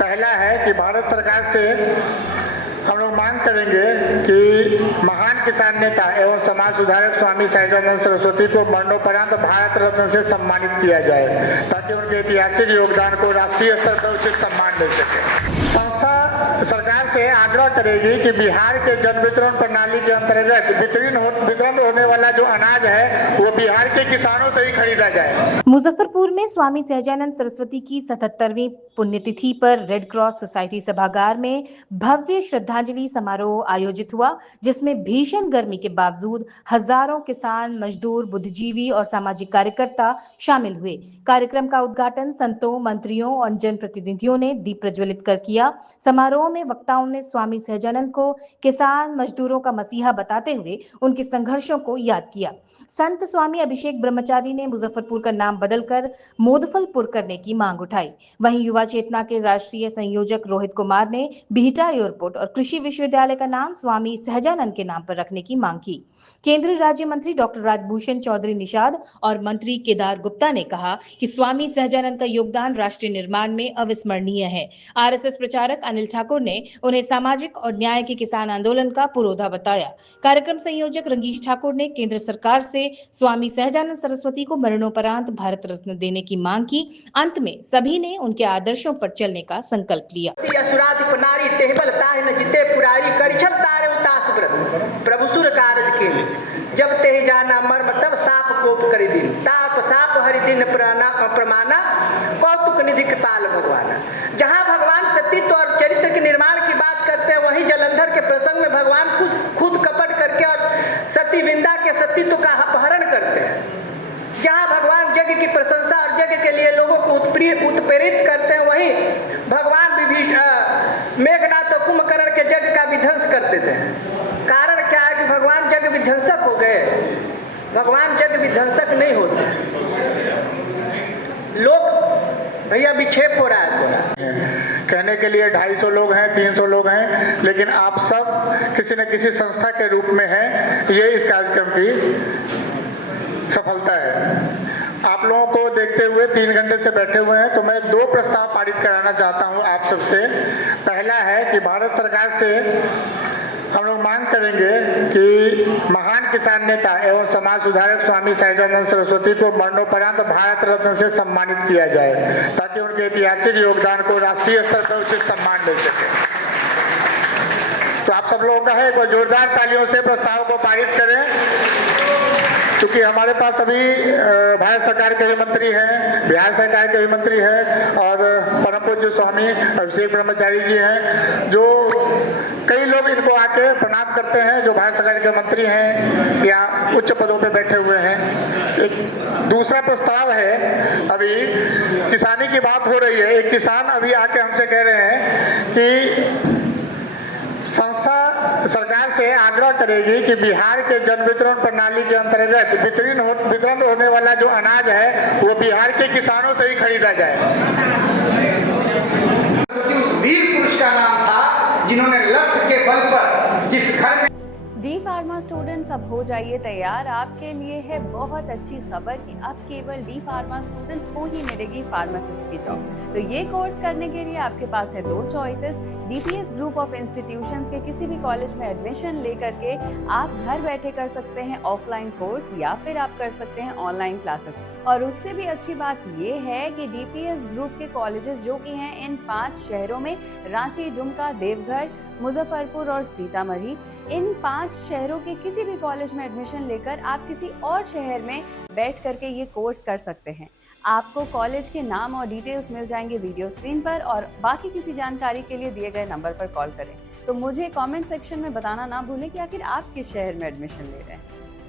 पहला है कि भारत सरकार से हम लोग मांग करेंगे कि महान किसान नेता एवं समाज सुधारक स्वामी सहजानंद सरस्वती को मरणोपरांत भारत रत्न से सम्मानित किया जाए ताकि उनके ऐतिहासिक योगदान को राष्ट्रीय स्तर पर उचित सम्मान मिल सके। संस्था सरकार से आग्रह करेगी कि बिहार के जन वितरण प्रणाली के अंतर्गत वितरण होने वाला जो अनाज है वो बिहार के किसानों से ही खरीदा जाए। मुजफ्फरपुर में स्वामी सहजानंद सरस्वती की 77वीं पुण्यतिथि पर रेड क्रॉस सोसाइटी सभागार में भव्य श्रद्धांजलि समारोह आयोजित हुआ, जिसमें भीषण गर्मी के बावजूद हजारों किसान, मजदूर, बुद्धिजीवी और सामाजिक कार्यकर्ता शामिल हुए। कार्यक्रम का उद्घाटन संतों, मंत्रियों और जनप्रतिनिधियों ने दीप प्रज्वलित कर किया। समारोह में वक्ताओं ने स्वामी सहजानंद को किसान मजदूरों का मसीहा बताते हुए उनके संघर्षों को याद किया। संत स्वामी अभिषेक ब्रह्मचारी ने मुजफ्फरपुर का नाम बदलकर मोदफलपुर करने की मांग उठाई। वहीं युवा चेतना के राष्ट्रीय संयोजक रोहित कुमार ने बिहटा एयरपोर्ट और कृषि विश्वविद्यालय का नाम स्वामी सहजानंद के नाम पर रखने की मांग की। केंद्रीय राज्य मंत्री डॉक्टर राजभूषण चौधरी निषाद और मंत्री केदार गुप्ता ने कहा कि स्वामी सहजानंद का योगदान राष्ट्रीय निर्माण में अविस्मरणीय है। आरएसएस प्रचारक अनिल ठाकुर ने उन्हें सामाजिक और न्याय के किसान आंदोलन का पुरोधा बताया। कार्यक्रम संयोजक रंगीश ठाकुर ने केंद्र सरकार से स्वामी सहजानंद सरस्वती को मरणोपरांत भारत रत्न देने की मांग की। अंत में सभी ने उनके आदर्शों पर चलने का संकल्प लिया। प्रभु सुर कारज के जब तेहि जाना मर्म तब साप कोप करि दिन ताप साप हरि दिन प्रमाना कौतुक निधि कृपाल भगवाना। जहाँ भगवान सतीत्व और चरित्र के निर्माण की बात करते हैं, वहीं जलंधर के प्रसंग में भगवान खुद कपट करके और सती विंदा के सतीत्व का अपहरण करते हैं। जहाँ भगवान यज्ञ की प्रशंसा और यज्ञ के लिए लोगों को उत्प्रेरित करते हैं, वहीं भगवान मेघनाथ और कुंभकर्ण के यज्ञ का विध्वंस करते थे। कारण क्या है कि भगवान यज्ञ विध्वंसक हो गए। भगवान यज्ञ विध्वंसक नहीं होते। लोग भैया विक्षेप हो रहा है थोड़ा। कहने के लिए 250 लोग हैं, 300 लोग हैं, लेकिन आप सब किसी न किसी संस्था के रूप में हैं। ये इस कार्यक्रम की सफलता है। आप लोगों को देखते हुए 3 घंटे से बैठे हुए हैं, तो मैं 2 प्रस्ताव पारित कराना चाहता हूं आप सबसे। पहला है कि भारत सरकार से हम लोग मांग करेंगे कि महान किसान नेता एवं समाज सुधारक स्वामी सहजानंद सरस्वती को मरणोपरांत भारत रत्न से सम्मानित किया जाए ताकि उनके ऐतिहासिक योगदान को राष्ट्रीय स्तर पर उचित सम्मान मिल सके। तो आप सब लोगों का है, एक बार जोरदार तालियों से प्रस्ताव को पारित करें, क्योंकि हमारे पास अभी भारत सरकार के भी मंत्री हैं, बिहार सरकार के भी मंत्री हैं और परम पूज्य स्वामी अभिषेक ब्रह्मचारी जी हैं, जो कई लोग इनको आके प्रणाम करते हैं, जो भारत सरकार के मंत्री हैं या उच्च पदों पे बैठे हुए हैं। एक दूसरा प्रस्ताव है, अभी किसानी की बात हो रही है। एक किसान अभी आके हमसे कह रहे हैं कि संस्था सरकार से आग्रह करेगी कि बिहार के जन वितरण प्रणाली के अंतर्गत वितरण होने वाला जो अनाज है वो बिहार के किसानों से ही खरीदा जाए। उस वीर पुरुष का नाम था जिन्होंने लक्ष्य के बल पर जिस घर में डी फार्मा स्टूडेंट्स, अब हो जाइए तैयार। आपके लिए है बहुत अच्छी खबर कि अब केवल डी फार्मा स्टूडेंट्स को ही मिलेगी फार्मासिस्ट की जॉब। तो ये कोर्स करने के लिए आपके पास है 2 choices. DPS group of institutions के किसी भी कॉलेज में एडमिशन लेकर के आप घर बैठे कर सकते हैं ऑफलाइन कोर्स, या फिर आप कर सकते हैं ऑनलाइन क्लासेस। और उससे भी अच्छी बात ये है कि डीपीएस ग्रुप के कॉलेजेस जो कि हैं इन 5 शहरों में, रांची, दुमका, देवघर, मुजफ्फरपुर और सीतामढ़ी, इन 5 शहरों के किसी भी कॉलेज में एडमिशन लेकर आप किसी और शहर में बैठ करके ये कोर्स कर सकते हैं। आपको कॉलेज के नाम और डिटेल्स मिल जाएंगे वीडियो स्क्रीन पर, और बाकी किसी जानकारी के लिए दिए गए नंबर पर कॉल करें। तो मुझे कमेंट सेक्शन में बताना ना भूलें कि आखिर आप किस शहर में एडमिशन ले रहे हैं।